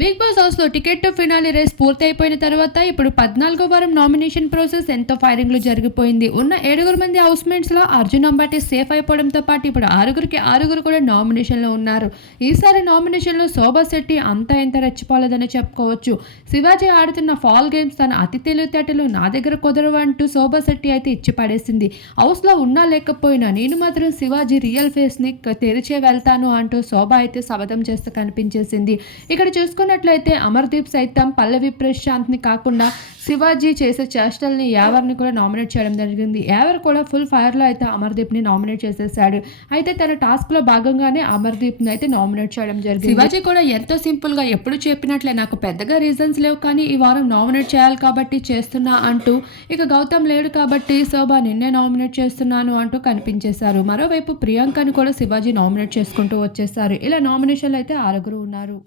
Big Boss హౌస్లో ticket to finale race పూర్తి అయిపోయిన తర్వాత ఇప్పుడు పద్నాలుగో వారం నామినేషన్ ప్రాసెస్ ఎంతో ఫైరింగ్లో జరిగిపోయింది. ఉన్న ఏడుగురు మంది హౌస్ మేట్స్లో అర్జున్ అంబాటి సేఫ్ అయిపోవడంతో పాటు ఇప్పుడు ఆరుగురికి ఆరుగురు కూడా నామినేషన్లో ఉన్నారు. ఈసారి నామినేషన్లో శోభా శెట్టి అంతా ఎంత రెచ్చిపోలేదని చెప్పుకోవచ్చు. శివాజీ ఆడుతున్న ఫాల్ గేమ్స్ తన అతి తెలివితేటలు నా దగ్గర కుదరవు అంటూ శోభా శెట్టి అయితే ఇచ్చి పడేసింది హౌస్లో ఉన్నా లేకపోయినా నేను మాత్రం శివాజీ రియల్ ఫేస్ని తెరిచే వెళ్తాను అంటూ శోభ అయితే శబదం చేస్తూ కనిపించేసింది. ఇక్కడ చూసి చూసుకున్నట్లయితే అమర్దీప్ సైతం పల్లవి ప్రశాంత్ని కాకుండా శివాజీ చేసే చేష్టల్ని యావర్ని కూడా నామినేట్ చేయడం జరిగింది. యావర్ కూడా ఫుల్ ఫైర్లో అయితే అమర్దీప్ని నామినేట్ చేసేసాడు. అయితే తన టాస్క్లో భాగంగానే అమర్దీప్ని అయితే నామినేట్ చేయడం జరిగింది. శివాజీ కూడా ఎంతో సింపుల్గా ఎప్పుడు చెప్పినట్లే నాకు పెద్దగా రీజన్స్ లేవు కానీ ఈ వారం నామినేట్ చేయాలి కాబట్టి చేస్తున్నా అంటూ ఇక గౌతమ్ లేడు కాబట్టి శోభా నిన్నే నామినేట్ చేస్తున్నాను అంటూ కనిపించేశారు. మరోవైపు ప్రియాంకని కూడా శివాజీ నామినేట్ చేసుకుంటూ వచ్చేసారు ఇలా నామినేషన్లు అయితే ఆరుగురు ఉన్నారు.